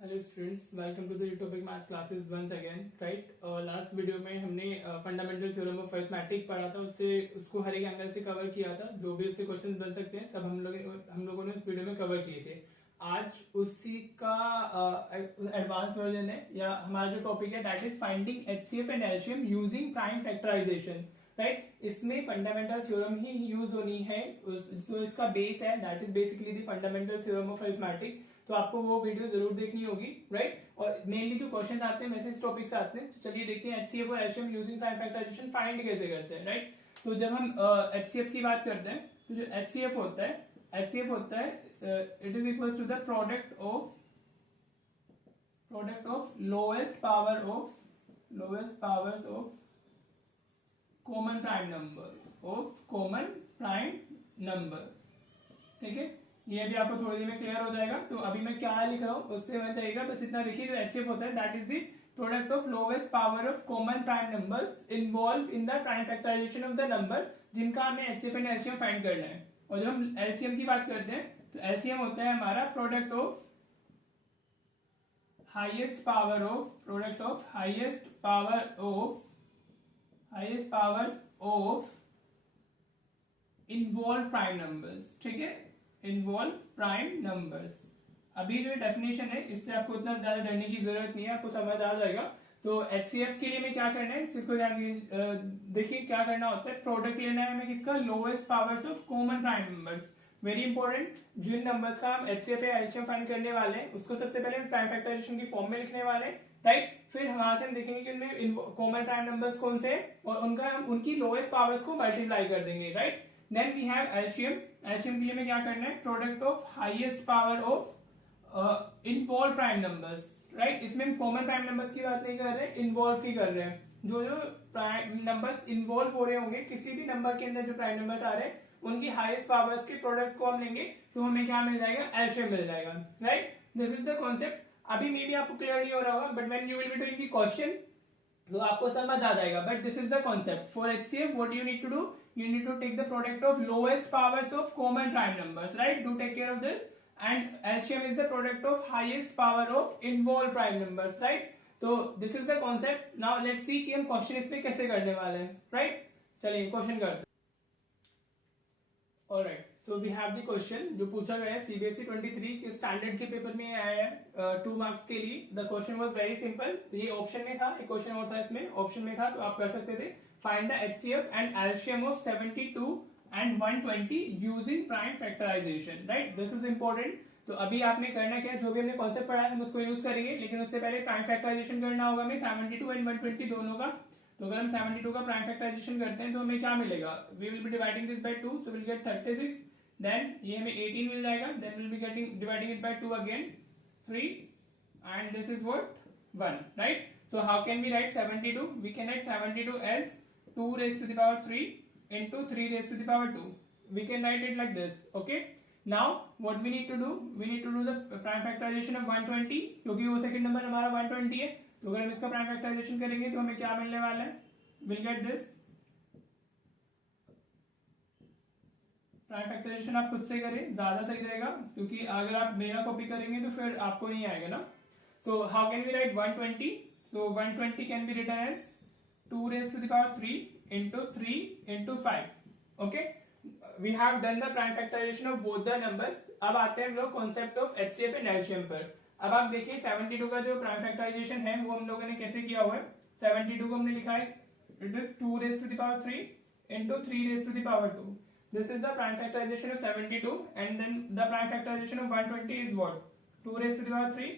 Hello students, welcome to the Utopic maths classes once again. Right, last video में हमने fundamental theorem of arithmetic पढ़ा था। उसको हर एक एंगल से कवर किया था। जो भी उससे क्वेश्चंस बन सकते हैं सब हम लोगों ने उस वीडियो में कवर किए थे। आज उसी का एडवांस वर्जन है, या हमारा जो टॉपिक है that is finding HCF and LCM using prime factorisation. Right, इसमें फंडामेंटल थ्योरम ही यूज होनी है। जो इसका बेस है that is basically the fundamental theorem of arithmetic. तो आपको वो वीडियो जरूर देखनी होगी। राइट, और मेनली जो क्वेश्चंस आते हैं वैसे इस टॉपिक से आते हैं। तो चलिए देखते हैं एचसीएफ और LCM using prime factorisation find कैसे करते हैं। राइट, तो जब हम एचसीएफ की बात करते हैं तो जो एचसीएफ होता है it is equal to the product of lowest powers of common prime number. ठीक है, ये भी आपको थोड़ी देर में क्लियर हो जाएगा। तो अभी मैं क्या लिख रहा हूं उससे होना चाहिए, बस इतना देखिए। जो एचसीएफ होता है that is the product of lowest power of common prime numbers involve in the prime factorisation of the number जिनका हमें एचसीएफ एंड एलसीएम फाइंड करना है। और जब हम एलसीएम की बात करते हैं तो एलसीएम होता है हमारा product of highest powers of involve prime numbers. ठीक है, इन्वॉल्व प्राइम नंबर्स। अभी जो डेफिनेशन है इससे आपको उतना ज्यादा डरने की जरूरत नहीं है, आपको समझ आ जाएगा। तो एचसीएफ के लिए में क्या करना है इसको देखिए क्या करना होता है। प्रोडक्ट लेना है हमें किसका, lowest powers of common prime numbers. Very important, जिन नंबर्स का हम एचसीएफ या एलसीएम फाइंड करने वाले हैं उसको सबसे पहले हम प्राइम फैक्टराइजेशन की फॉर्म में लिखने वाले हैं। राइट, फिर वहां से हम देखेंगे कि उनमें कॉमन प्राइम नंबर्स कौन से हैं और उनकी लोएस्ट पावर्स को मल्टीप्लाई कर देंगे। Right, then we have LCM. LCM के लिए में क्या करना है, product of highest power of involve prime numbers. Right, इसमें हम कॉमन प्राइम नंबर्स की बात नहीं कर रहे, इन्वॉल्व की कर रहे हैं। जो प्राइम नंबर्स इन्वॉल्व हो रहे होंगे किसी भी नंबर के अंदर, जो प्राइम नंबर्स आ रहे हैं उनकी हाईएस्ट पावर्स के प्रोडक्ट को हम लेंगे तो हमें क्या मिल जाएगा, एलसीएम मिल जाएगा। Right, this is the concept. अभी मे भी आपको क्लियर नहीं हो रहा होगा, but when you will be doing the question तो आपको समझ आ जाएगा। But this is the concept for HCF. What you need to do, you need to take the product of lowest powers of common prime numbers. Right, do take care of this. And LCM is the product of highest power of involved prime numbers. Right, so this is the concept. Now let's see कि हम question इसमें कैसे करने वाले हैं। Right, चलिए question करते हैं। Alright, so we have the question जो पूछा गया है सीबीएसई 23 के स्टैंडर्ड के पेपर में आया है 2 मार्क्स के लिए। The question was very simple. ये ऑप्शन में था, एक क्वेश्चन और था इसमें, ऑप्शन में था तो आप कर सकते थे। Find the HCF and LCM of 72 and 120 using prime factorisation. Right, this is important. तो अभी आपने करना क्या है, जो भी हमने कॉन्सेप्ट पढ़ा है हम उसको यूज करेंगे, लेकिन उससे पहले प्राइम फैक्टराइजेशन करना होगा हमें 72 एंड 120 दोनों का। तो अगर हम 72 का प्राइम फैक्टराइजेशन करते हैं तो हमें क्या मिलेगा, we will be dividing this by 2, so will get 36। Then ये हमें 18 मिल जाएगा, then will be getting dividing it by 2 again 3, and this is what 1। Right, so how can we write 72? We can write 72 as 2 raised to the power 3 into 3 raised to the power 2. We can write it like this. Okay, now what we need to do, we need to do the prime factorization of 120 क्योंकि वो second number हमारा 120 है। तो अगर हम इसका prime factorisation करेंगे तो हमें क्या मिलने वाला है, will get this. Prime factorisation आप खुद से करें, ज्यादा सही रहेगा, क्योंकि अगर आप मेरा कॉपी करेंगे तो फिर आपको नहीं आएगा ना। So how can we write 120? So 120 can be written as 2 raised to the power 3 into 3 into 5. Okay, we have done the prime factorization of both the numbers. अब आते हैं हम लोग concept of HCF and LCM पर। अब आप देखिए 72 का जो प्राइम फैक्टराइजेशन है वो हम लोगों ने कैसे किया हुआ है। 72 को हमने लिखा है it is 2 raised to the power 3 into 3 raised to the power 2. This is the prime factorization of 72, and then the prime factorization of 120 is what, 2 raised to the power 3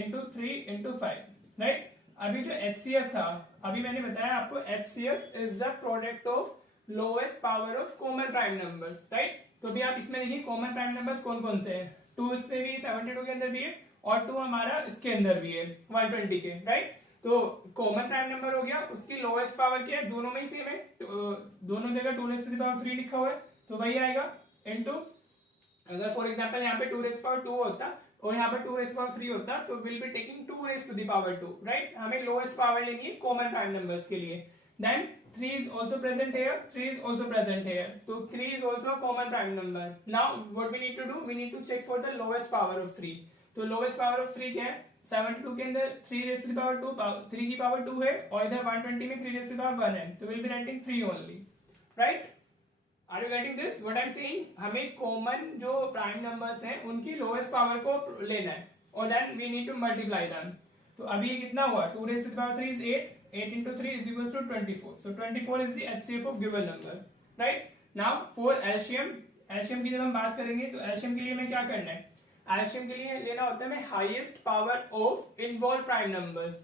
into 3 into 5. Right, अभी जो HCF था, अभी मैंने बताया आपको HCF is the product of lowest power of common prime numbers. Right, तो भी आप इसमें देखिए कॉमन प्राइम नंबर्स कौन कौन से हैं। 2 इसमें भी 72 के अंदर भी है और 2 हमारा इसके अंदर भी है 120 के। राइट, तो कॉमन प्राइम नंबर हो गया, उसकी लोएस्ट पावर क्या है, दोनों में ही सेम है, दोनों जगह 2 raised to the power 3 लिखा हुआ है तो वही आएगा इनटू, अगर फॉर एग्जांपल यहाँ पे 2 raised to the power 2 होता और यहाँ पर 2 raised to the power 3 होता तो will be taking 2 raised to the power 2। Right, हमें लोएस्ट पावर लेनी है कॉमन प्राइम नंबर्स के लिए। Then 3 is also present here, 3 is also present here, so 3 is also a common prime number. Now what we need to do, we need to check for the lowest power of 3. तो lowest power of 3 क्या है, 72 के अंदर 3 raise to the power 2, 3 की power 2 है, और इधर 120 में 3 रेज टू द पावर 1 है, तो will be writing 3 only, right? Are you getting this what I am saying? हमें कॉमन जो प्राइम नंबर्स हैं उनकी लोएस्ट पावर को लेना है, और then we need to multiply them. तो अभी ये कितना हुआ? 2 raise to the power 3 is 8, 8 into 3 is equals to 24. So 24 is the HCF of given number, right? Now for LCM, LCM की जब हम बात करेंगे तो LCM के लिए हमें क्या करना है? LCM के लिए लेना होता है हमें highest power of involve prime numbers,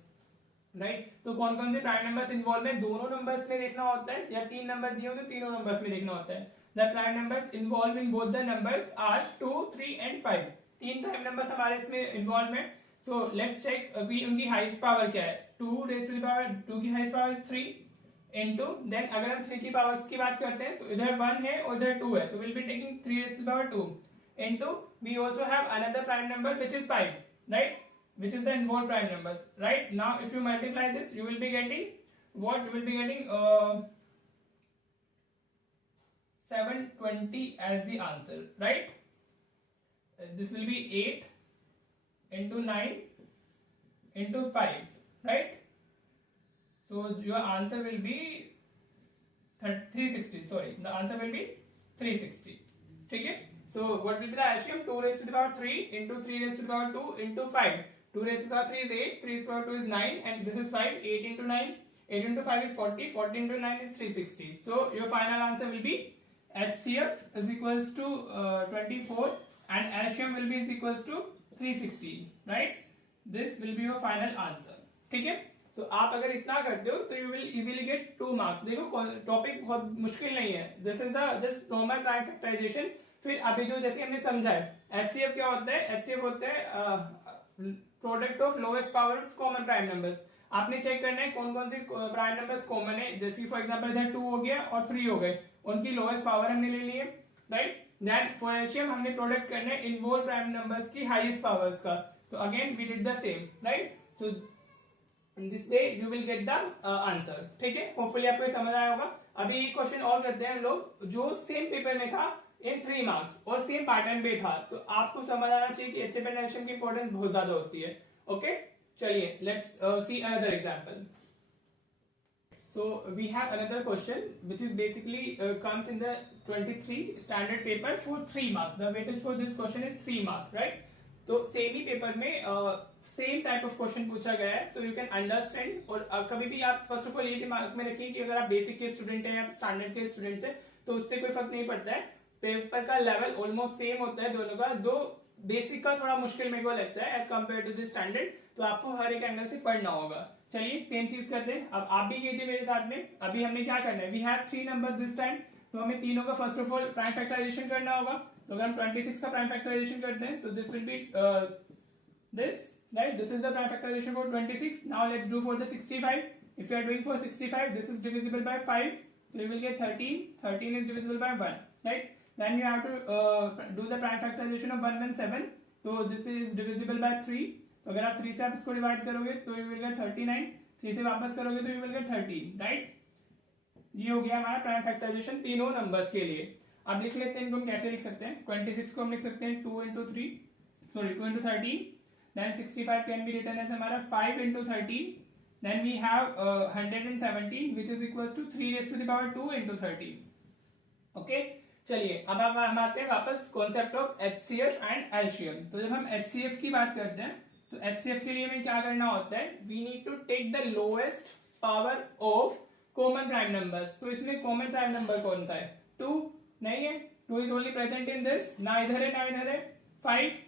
right? तो कौन कौन से प्राइम नंबर्स इन्वॉल्व है? दोनों नंबर्स में देखना होता है, या 3 नंबर दिए हो तो तीनों नंबर्स में देखना होता है। The prime numbers involve in both the numbers are 2, 3 and 5। 3 prime numbers हमारे इसमें इन्वॉल्व है। सो लेट्स चेक अभी उनकी हाईएस्ट पावर क्या है। 2 रेज टू द पावर 2 की highest power is 3 into, then अगर हम 3 की पावर्स की बात करते हैं तो इधर 1 है और इधर 2 है, तो will be taking 3 raise to the power 2 into we also have another prime number which is 5, right? Which is the involved prime numbers, right? Now if you multiply this, you will be getting what? You will be getting 720 as the answer, right? This will be 8 into 9 into 5, right? So your answer will be 360. Sorry, the answer will be 360. ठीक है? So what will be the LCM? 2 raised to the power 3 into 3 raised to the power 2 into 5. 2 raised to the power 3 is 8, 3 raised to the power 2 is 9, and this is 5. 8 into 9, 8 into 5 is 40, 40 into 9 is 360. So your final answer will be HCF is equals to 24 and LCM will be is equals to 360, right? This will be your final answer. ठीक है? तो आप अगर इतना करते हो तो you will easily get 2 marks. देखो टॉपिक बहुत मुश्किल नहीं है, this is the just normal prime factorisation. फिर अभी जो जैसे हमने समझा है, HCF क्या होता है? HCF होता है product of lowest power of common prime numbers. आपने चेक करना है कौन कौन से प्राइम नंबर्स कॉमन है, जैसे फॉर एग्जांपल इधर 2 हो गया और 3 हो गए, उनकी लोएस्ट पावर हमने ले ली है, राइट? देन फॉर LCM हमने प्रोडक्ट करना है इन्वॉल्व प्राइम नंबर्स की हाईएस्ट पावर्स का। तो again we did the same, right? तो in this way you will get the answer. ठीक है, होपफुली आपको ये समझ आया होगा। अभी एक क्वेश्चन और करते हैं हम लोग, जो सेम पेपर में था इन 3 मार्क्स और सेम पैटर्न पे था, तो आपको समझ आना चाहिए कि HCF एंड LCM की इंपॉर्टेंस बहुत ज्यादा होती है। ओके, चलिए let's see another example. So we have another question which is basically comes in the 23 standard paper for 3 marks. The weightage for this question is 3 marks, right? तो same ही paper में same type of question पूछा गया है, so you can understand. और कभी भी आप first of all ये दिमाग में रखिए कि अगर आप बेसिक के स्टूडेंट हैं या स्टैंडर्ड के स्टूडेंट हैं तो उससे कोई फर्क नहीं पड़ता है, पेपर का लेवल ऑलमोस्ट सेम होता है दोनों का। दो बेसिक का थोड़ा मुश्किल मेरे को लगता है as compare to the standard, तो आपको हर एक एंगल से पढ़ना होगा। चलिए सेम चीज करते हैं, अब आप भी कीजिए मेरे साथ में। अभी हमने क्या करना है, we have 3 numbers this time, तो हमें तीनों का first of all prime factorisation करना होगा। तो अगर हम 26 का प्राइम फैक्टराइजेशन करते हैं तो this will B this, right? This is the prime factorization for 26. Now let's do for the 65. If you are doing for 65, this is divisible by 5, so you will get 13. 13 is divisible by 1, right? Then you have to do the prime factorization of 117. So this is divisible by 3. तो अगर आप 3 से आप इसको divide करोगे तो you will get 39. 3 से वापस करोगे तो you will get 13, right? ये हो गया हमारा प्राइम फैक्टराइजेशन तीनों नंबर्स के लिए। अब लिख लेते हैं इनको हम कैसे लिख सकते हैं। 26 को हम लिख सकते हैं 2 into 3, sorry 2 into 13. Then 65 can be written as हमारा 5 into 13. Then we have 117 which is equals to 3 raised to the power 2 into 13. Okay, चलिए अब हम आते हैं वापस concept of HCF and LCM। तो जब हम HCF की बात करते हैं तो HCF के लिए हमें क्या करना होता है, we need to take the lowest power of common prime numbers. तो इसमें कॉमन प्राइम नंबर कौन सा है? 2 नहीं है, 2 is only present in this, ना इधर है ना इधर है। 5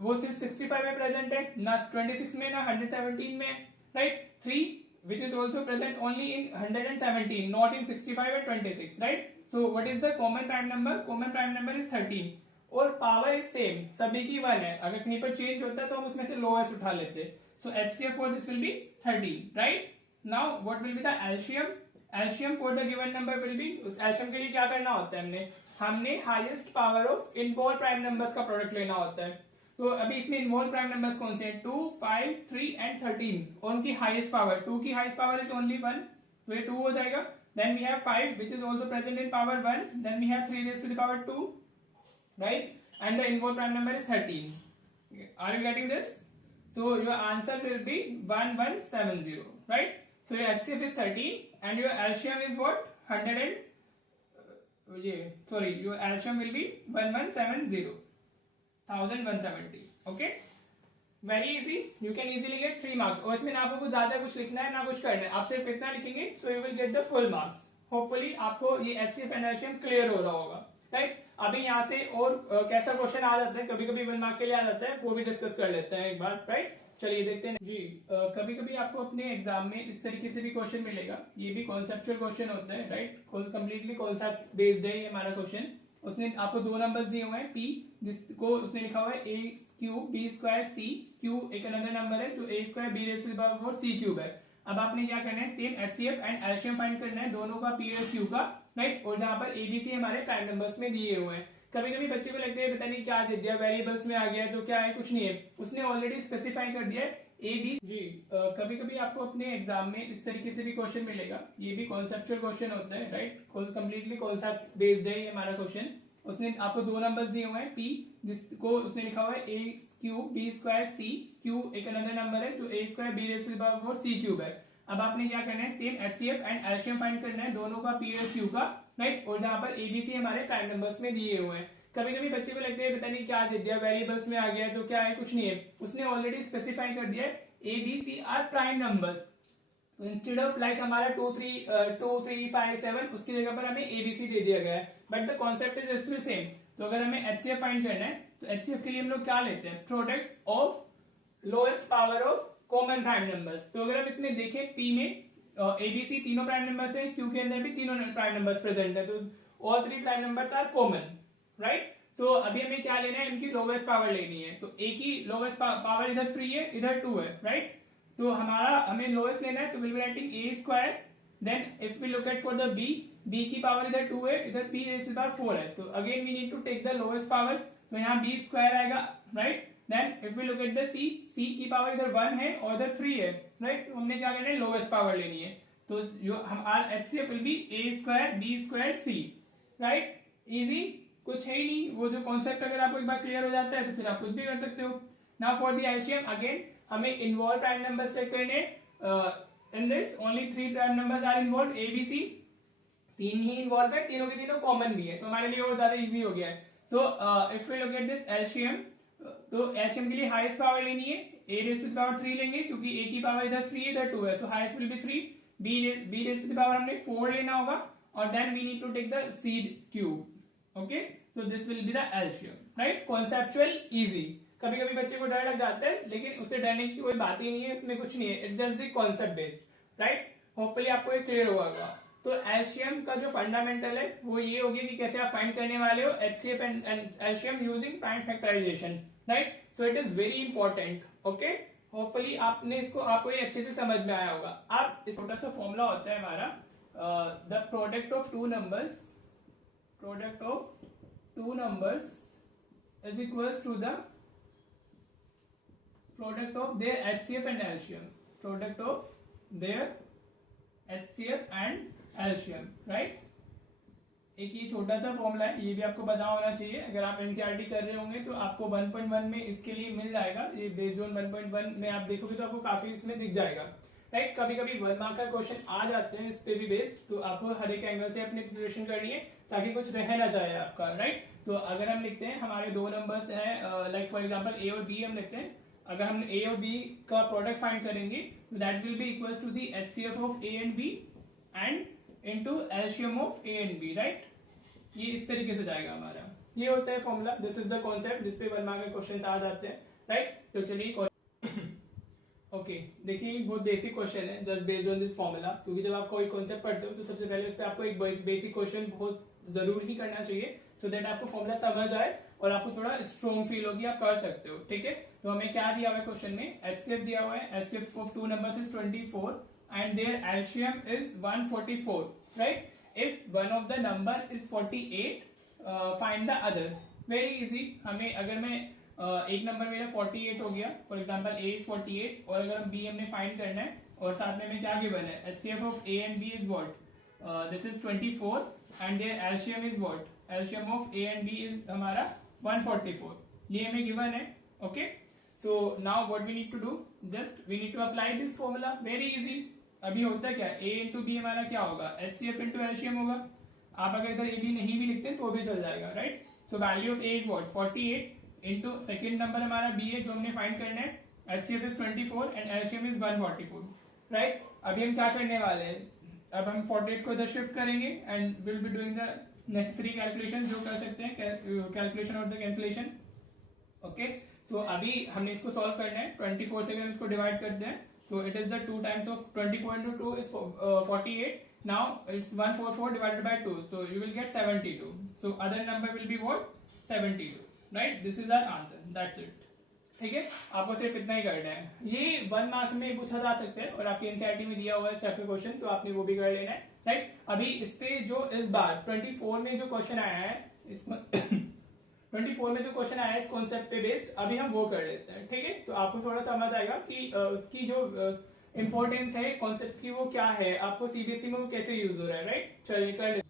वो सिर्फ 65 में प्रेजेंट है, ना 26 में ना 117 में, right? 3 which is also present only in 117, not in 65 and 26, right? So what is the common prime number? Common prime number is 13 और पावर इज सेम, सभी की 1 है। अगर कहीं पर चेंज होता है तो हम उसमें से लोएस्ट उठा लेते हैं। So HCF for this will be 13, right? Now what will be the LCM? LCM for the given number will be, उस LCM के लिए क्या करना होता है, हमने highest power of involve prime numbers का प्रोडक्ट लेना होता है। तो अभी इसमें इन्वॉल्व प्राइम नंबर्स कौन से हैं? 2, 5, 3 एंड 13। और उनकी हाईएस्ट पावर, 2 की हाईएस्ट पावर इज ओनली 1, तो ये 2 हो जाएगा। Then we have 5 which is also present in power 1. Then we have 3 raised to the power 2, right? And the involved prime number is 13. Are you getting this? So your answer will be 1170, right? So your HCF is 13 and your LCM is what? 100 and your LCM will be 1170, 1170. Okay, very easy. You can easily get 3 marks. और इसमें ना आपको कुछ ज्यादा कुछ लिखना है ना कुछ करना है, आप सिर्फ इतना लिखेंगे, so you will get the full marks. Hopefully आपको ये HCF and LCM क्लियर हो रहा होगा, राइट? अभी यहाँ से और कैसा क्वेश्चन आ जाता है, कभी कभी 1 मार्क के लिए आ जाता है, वो भी डिस्कस कर लेते हैं एक बार, राइट? चलिए देखते हैं जी। कभी कभी आपको अपने एग्जाम में इस तरीके से भी क्वेश्चन मिलेगा, ये भी कॉन्सेप्चुअल क्वेश्चन होता है, राइट? कंप्लीटली कॉन्सेप्ट बेस्ड है ये हमारा क्वेश्चन। उसने आपको 2 नंबर्स दिए हुए हैं, पी जिसको उसने लिखा हुआ है a cube b square c, q एक अनदर नंबर है जो a square b raise to the power 4 c cube है। अब आपने क्या करना है, same HCF and LCM find करना है दोनों का, पी और क्यू का, राइट? और जहां पर एबीसी हमारे प्राइम नंबर्स में दिए हुए हैं। कभी कभी बच्चे को लगता है पता नहीं क्या दे दिया, वेरिएबल्स में आ गया, तो क्या है, कुछ नहीं है, उसने ऑलरेडी स्पेसिफाई कर दिया है ए बी जी। कभी कभी आपको अपने एग्जाम में इस तरीके से भी क्वेश्चन मिलेगा, ये भी कॉन्सेप्चुअल क्वेश्चन होता है, राइट? कंप्लीटली कॉन्सेप्ट बेस्ड है ये हमारा क्वेश्चन। उसने आपको 2 नंबर्स दिए हुए हैं, पी जिसको उसने लिखा हुआ है a cube b square c, q एक अनदर नंबर है जो a square b raise to the power 4 c cube है। अब आपने क्या करना है, same HCF and LCM find करना है दोनों का, पी और क्यू का, राइट? और जहां पर एबीसी हमारे प्राइम नंबर्स में दिए हुए हैं। कभी कभी बच्चे को लगता है पता नहीं क्या दे दिया, वेरिएबल्स में आ गया, तो क्या है, कुछ नहीं है, उसने ऑलरेडी स्पेसिफाई कर दिया है A B C are prime numbers. Instead of like हमारा 2 3 5 7, उसकी जगह पर हमें एबीसी दे दिया गया है, but the concept is still same. तो अगर हमें एचसीएफ फाइंड करना है तो एचसीएफ के लिए हम लोग क्या लेते हैं, product of lowest power of common prime numbers. तो अगर हम इसमें देखें, पी में एबीसी तीनों प्राइम नंबर्स है, क्यू के अंदर भी तीनों प्राइम नंबर्स प्रेजेंट है, तो all 3 prime numbers are common, right? तो अभी हमें क्या लेना है, इनकी लोवेस्ट पावर लेनी है। तो ए की लोवेस्ट पावर इधर 3 है, इधर 2 है, राइट? तो हमें लोवेस्ट लेना है, तो will be writing a square, then if we look at for the b की पावर इधर 2 है, इधर b raise to the power 4 है, तो again we need to take the lowest power, तो यहाँ बी स्क्वायर आएगा, right? Then if we look at the c की पावर इधर 1 है और इधर 3 है, राइट? तो हमने क्या करना है, लोवेस्ट पावर लेनी है, तो जो हमारा HCF will be A square B square C, right? Easy, कुछ है ही नहीं, वो जो कॉन्सेप्ट अगर आपको एक बार क्लियर हो जाता है तो फिर आप कुछ भी कर सकते हो। Now for the LCM, again हमें इन्वॉल्व प्राइम नंबर्स चेक करने, in this only 3 prime numbers are involve, A B C 3 ही इन्वॉल्व है, तीनों के तीनों कॉमन भी है, तो हमारे लिए और ज्यादा इजी हो गया है। So if we look at this LCM, तो एलसीएम के लिए हाईएस्ट पावर लेनी है, A raise to the power 3 लेंगे क्योंकि ए की पावर इधर 3 इधर 2 है, so highest will be 3, b raise to the power हमने 4 लेना होगा, और then we need to take the c cube, okay? So this will be the LCM, right? Conceptual easy. कभी कभी बच्चे को डर लग जाता है, लेकिन उससे डरने की कोई बात ही नहीं है, इसमें कुछ नहीं है, it's just the concept based, right? Hopefully आपको ये क्लियर होगा। तो एलसीएम का जो फंडामेंटल है वो ये होगी कि कैसे आप फाइंड करने वाले हो HCF and LCM using prime factorisation, right? So it is very important, okay? Hopefully आपको ये अच्छे से समझ में आया होगा। अब इस छोटा सा फॉर्मूला होता है हमारा, the product of 2 numbers, product of 2 numbers is equals to the product of their HCF and LCM, product of their HCF and LCM, right? एक ये छोटा सा फॉर्मूला है, ये भी आपको पता होना चाहिए, अगर आप एनसीईआरटी कर रहे होंगे तो आपको 1.1 में इसके लिए मिल जाएगा, ये बेस्ड ऑन 1.1 में आप देखोगे तो आपको काफी इसमें दिख जाएगा, राइट? कभी कभी 1 मार्क का क्वेश्चन आ जाते हैं इस पे भी बेस्ड, तो आपको हर एक एंगल से अपनी प्रिपरेशन करनी है ताकि कुछ रह ना जाए आपका, राइट? तो अगर हम लिखते हैं हमारे 2 नंबर्स हैं, लाइक फॉर एग्जांपल ए और बी हम लिखते हैं, अगर हम ए और बी का प्रोडक्ट फाइंड करेंगे तो that will be equals to the HCF of A and B and into LCM of A and B, right? ये इस तरीके से जाएगा हमारा, ये होता है formula, this is the concept जिसपे 1 मार्क के क्वेश्चन आ जाते हैं, राइट? तो चलिए ओके, देखिए बहुत बेसिक क्वेश्चन है, just based on this formula, क्योंकि जब आप कोई कॉन्सेप्ट पढ़ते हो तो सबसे पहले उस पर आपको एक बेसिक क्वेश्चन बहुत जरूर ही करना चाहिए, सो दैट आपको फॉर्मूला समझ आए और आपको थोड़ा स्ट्रॉन्ग फील होगी, आप कर सकते हो, ठीक है? तो हमें क्या दिया हुआ है क्वेश्चन में, एचसीएफ दिया हुआ है, HCF of 2 numbers is 24 and their LCM is 144, right? If one of the number is 48, find the other. Very easy, हमें अगर मैं एक नंबर मेरा 48 हो गया, फॉर एग्जांपल ए इज 48, और अगर हम बी हमने फाइंड करना है और साथ में हमें क्या गिवन है, HCF of A and B is what, this is 24 and their LCM is what, LCM of A and B is हमारा 144, ये हमें गिवन है, okay? So now what we need to do, just we need to apply this formula, very easy. अभी होता क्या है, a into b हमारा क्या होगा, HCF into LCM होगा. आप अगर इधर a b नहीं भी लिखते हैं तो भी चल जाएगा, right. So value of a is what, 48 into second number हमारा b है जो हमने फाइंड करना है, HCF is 24 and LCM is 144, right. अभी हम क्या करने वाले हैं, अब हम 48 को इधर शिफ्ट करेंगे and will be doing the necessary calculation जो कर सकते हैं, calculation of the cancellation. Okay, so अभी हमने इसको सॉल्व करना है. 24 से अगर इसको डिवाइड करते हैं तो it is the 2 times of 24 into 2 is 48. Now it's 144 divided by 2, so you will get 72. So other number will be what, 72, right? This is our answer, that's it. ठीक है, आपको सिर्फ इतना ही करना है. ये 1 मार्क में पूछा जा सकता है और आपके एनसीईआरटी में दिया हुआ है स्टेप का क्वेश्चन, तो आपने वो भी कर लेना है, राइट. अभी इस पे जो इस बार 24 में जो क्वेश्चन आया है, इसमें 24 में जो क्वेश्चन आया है इस कॉन्सेप्ट पे बेस्ड, अभी हम वो कर लेते हैं. ठीक है, तो आपको थोड़ा समझ आएगा कि उसकी जो इंपॉर्टेंस है कॉन्सेप्ट की वो क्या है, आपको सीबीएसई में वो कैसे यूज हो रहा है, राइट. चलिए कर लेते.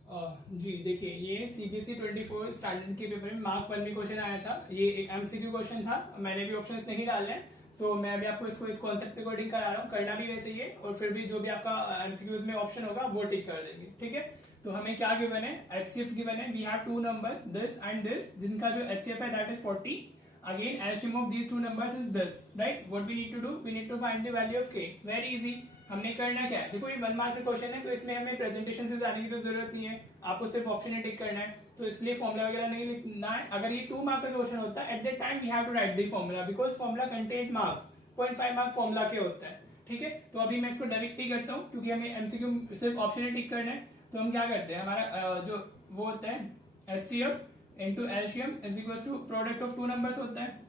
जी देखिए, ये सीबीएसई 24 स्टैंडर्ड के पेपर में मार्क 1 में क्वेश्चन आया था. ये एक एमसीक्यू क्वेश्चन था, मैंने भी ऑप्शंस नहीं डाले हैं, तो मैं अभी आपको इसको इस कॉन्सेप्ट के अकॉर्डिंग करा रहा हूँ. करना भी वैसे ही है, और फिर भी जो भी आपका एमसीक्यूज में ऑप्शन होगा वो टिक कर देंगे. ठीक है, तो हमें क्या गिवन है, HCF गिवन है. We have 2 numbers, this and this, जिनका जो HCF है that is 40. Again LCM of these 2 numbers is this, right. What we need to do, we need to find the value of k. Very easy. हमने करना क्या है, देखो ये 1 mark का क्वेश्चन है तो इसमें हमें प्रेजेंटेशन से जाने की तो जरूरत नहीं है, आपको सिर्फ ऑप्शन ही टिक करना है, तो इसलिए फॉर्मुला वगैरह नहीं लिखना है. अगर ये 2 मार्क का क्वेश्चन होता है, at that time we have to write the formula, because formula contains marks. 0.5 mark formula के होता है. ठीक है, तो अभी मैं इसको डायरेक्ट ही करता हूँ क्योंकि हमें एमसीक्यू सिर्फ ऑप्शन ही टिक करना है. तो हम क्या करते हैं, हमारा जो वो होता है HCF into LCM is equals to product of 2 numbers होता है.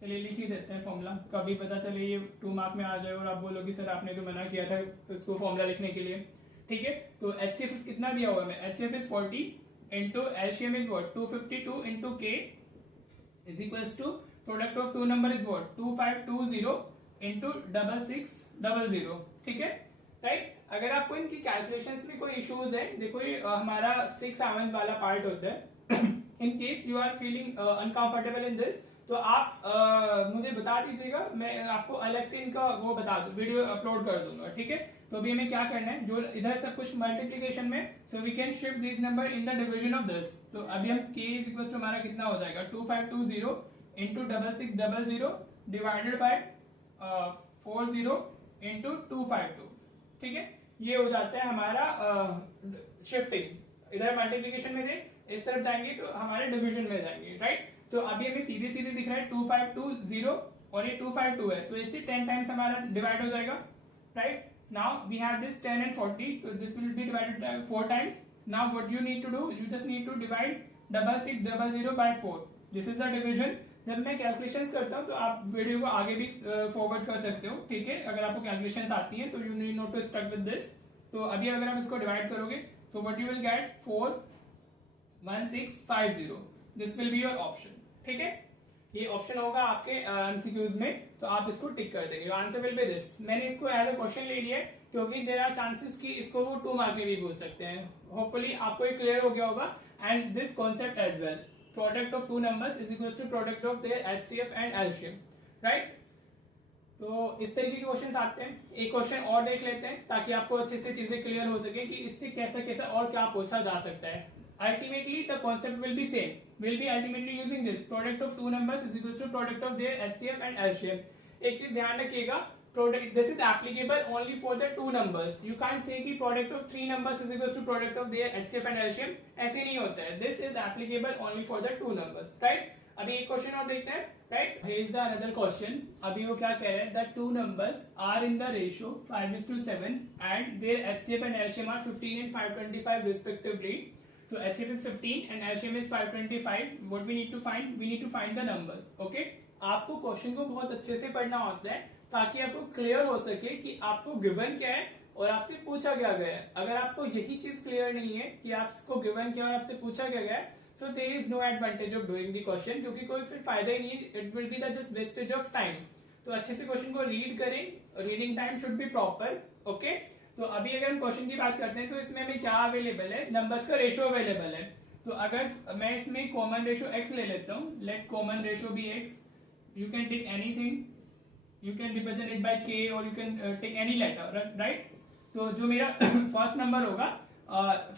चलिए लिख ही देते हैं फॉर्मूला, कभी पता चले ये 2 मार्क में आ जाए और आप बोलोगे सर आपने तो मना किया था उसको फॉर्मूला लिखने के लिए. ठीक है, तो HCF कितना दिया हुआ है, HCF is 40 into LCM is what, 252 into k is equals to product of 2 number is what, 2520 into 6600. ठीक है, राइट. अगर आपको इनकी कैलकुलेशंस में कोई इश्यूज है, देखो ये हमारा 6 आवर्स वाला पार्ट होता है. In case you are feeling uncomfortable in this, तो आप मुझे बता दीजिएगा, मैं आपको अलग से इनका वो बता दूं, वीडियो अपलोड कर दूंगा. ठीक है, तो अभी हमें क्या करना है, जो इधर सब कुछ मल्टीप्लीकेशन में, so we can shift this number in the division of this. तो अभी हम k इज इक्वल टू हमारा कितना हो जाएगा, 2520 into 6600 डिवाइडेड बाय 40 into 252. ठीक है, ये हो जाता है हमारा शिफ्टिंग. इधर मल्टीप्लीकेशन में थे, इस तरफ जाएंगे तो हमारे डिवीजन में जाएंगे, राइट. तो अभी हमें सीधे सीधे दिख रहा है 2520 और ये 252 है, तो इससे 10 टाइम्स हमारा डिवाइड हो जाएगा, right. Now we have this 10 and 40, तो this will be divided 4 times. Now what you need to do, you just need to divide 6600 by 4. This is the division. जब मैं कैलकुलेशंस करता हूं तो आप वीडियो को आगे भी फॉरवर्ड कर सकते हो. ठीक है, अगर आपको कैलकुलेशंस आती हैं तो you need not to stuck with this. तो अभी अगर आप इसको डिवाइड करोगे तो what you will get 41650. This will be your option. ठीक है, ये ऑप्शन होगा आपके एमसीक्यूज में, तो आप इसको टिक कर देंगे. Answer will be this. मैंने इसको एज अ क्वेश्चन ले लिया है क्योंकि देयर आर चांसेस कि इसको वो 2 मार्क में भी पूछ सकते हैं. होपफुली आपको ये क्लियर हो गया होगा. And this concept as well, product of 2 numbers is equal to product of their HCF and LCM, right. तो इस तरीके के क्वेश्चंस आते हैं. एक क्वेश्चन और देख लेते हैं ताकि आपको अच्छे से चीजें क्लियर हो सके कि इससे कैसा कैसा और क्या पूछा जा सकता है. Ultimately the concept will be same, will be ultimately using this product of 2 numbers is equal to product of their HCF and LCM. एक चीज ध्यान रखिएगा, product this is applicable only for the 2 numbers. You can't say कि product of 3 numbers is equal to product of their HCF and LCM. ऐसे नहीं होता है. This is applicable only for the 2 numbers, right. अभी एक question और देखते हैं, right. Here is the another question. अभी वो क्या कह रहे हैं, the 2 numbers are in the ratio 5:7 and their HCF and LCM are 15 and 525 respectively. So HCF is 15 and LCM is 525. What we need to find? We need to find the numbers. Okay? आपको question को बहुत अच्छे से पढ़ना होता है ताकि आपको क्लियर हो सके कि आपको गिवन क्या है और आपसे पूछा क्या गया है. अगर आपको यही चीज क्लियर नहीं है कि आपको गिवन क्या और आपसे पूछा क्या गया है, so there is no advantage of doing the question, क्योंकि कोई फिर फायदा ही नहीं है. It will be the just wastage of time. तो अच्छे से क्वेश्चन को रीड करें. Reading time should be proper. Okay, तो अभी अगर हम क्वेश्चन की बात करते हैं तो इसमें हमें क्या अवेलेबल है, नंबर्स का रेशियो अवेलेबल है. तो अगर मैं इसमें कॉमन रेशियो x ले लेता हूँ, let common ratio be x, you can take anything, you can represent it by k or you can take any letter, right? तो जो मेरा फर्स्ट नंबर होगा,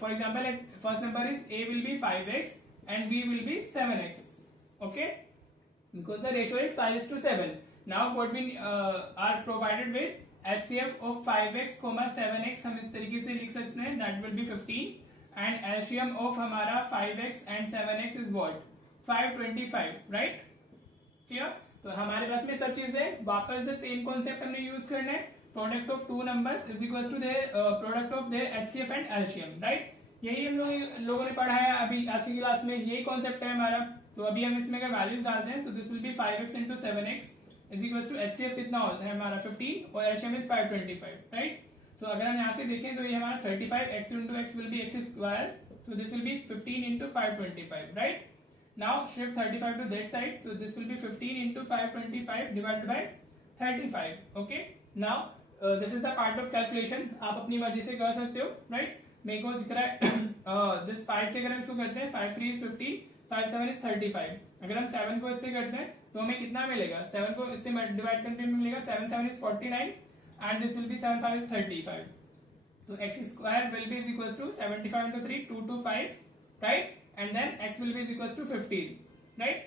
for example first number is a will be 5x and b will be 7x, okay, because the ratio is 5:7. Now what we are provided with HCF of 5x, 7x हम इस तरीके से लिख सकते हैं, that will be 15, and LCM of हमारा 5x and 7x is what, 525, right? Clear? तो हमारे पास में सब चीजें, वापस द सेम कॉन्सेप्ट हमने यूज करना है, product of two numbers is equal to their product of their HCF and LCM, right? यही हम लोगों ने पढ़ा है अभी आज की क्लास में, यही कॉन्सेप्ट है हमारा। तो अभी हम इसमें अगर वैल्यूज डालते हैं, तो this will be 5x into 7x is equal to HCF कितना होता है हमारा 15 और LCM इज 525, राइट? तो अगर हम यहाँ से देखें तो ये हमारा 35, x into x will be x square, so this will be 15 into 525, right? Now shift 35 to that side, so this will be 15 into 525 divided by 35, okay? Now this is the part of calculation, आप अपनी मर्जी से कर सकते हो, right? मेरे को दिख रहा है this 5 से अगर हम इसको करते हैं, 5 3 is 15, 5 7 is 35, अगर हम 7 को इससे करते हैं तो हमें कितना मिलेगा, 7 को इससे डिवाइड करने में मिलेगा 7 7 is 49 and this will be 7 5 is 35, so x square will be is equals to 75 into 3 225, right? And then x will be is equals to 15, right?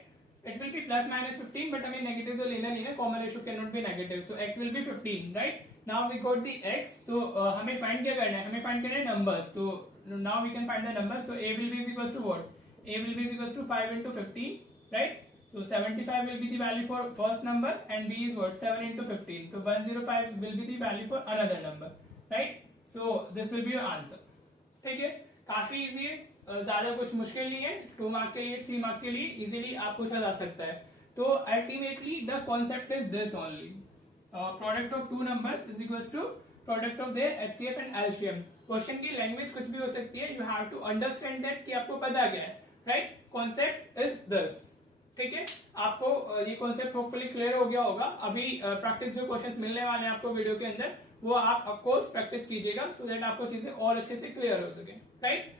It will be plus minus 15, but हमें negative तो लेना नहीं है, common ratio can not be negative, so x will be 15, right? Now we got the x, so हमें find क्या करना है, हमें फाइंड करना है नंबर्स, तो now we can find the numbers, so a will be is equals to what, a will be is equals to 5 into 15, right? So 75 will be the value for first number and b is what, 7 into 15, so 105 will be the value for another number, right? So this will be your answer, ठीक है? काफी easy है, ज्यादा कुछ मुश्किल नहीं है, 2 mark के लिए 3 मार्क के लिए इजीली आप पूछा जा सकता है। तो ultimately the concept is this only, product of two numbers is equals to product of their HCF and LCM। Question की लैंग्वेज कुछ भी हो सकती है, you have to understand that कि आपको पता क्या है, राइट? कॉन्सेप्ट इज दिस, ठीक है? आपको ये कॉन्सेप्ट होपफुली क्लियर हो गया होगा। अभी प्रैक्टिस जो क्वेश्चन मिलने वाले हैं आपको वीडियो के अंदर, वो आप ऑफ कोर्स प्रैक्टिस कीजिएगा, सो दैट आपको चीजें और अच्छे से क्लियर हो सके, राइट?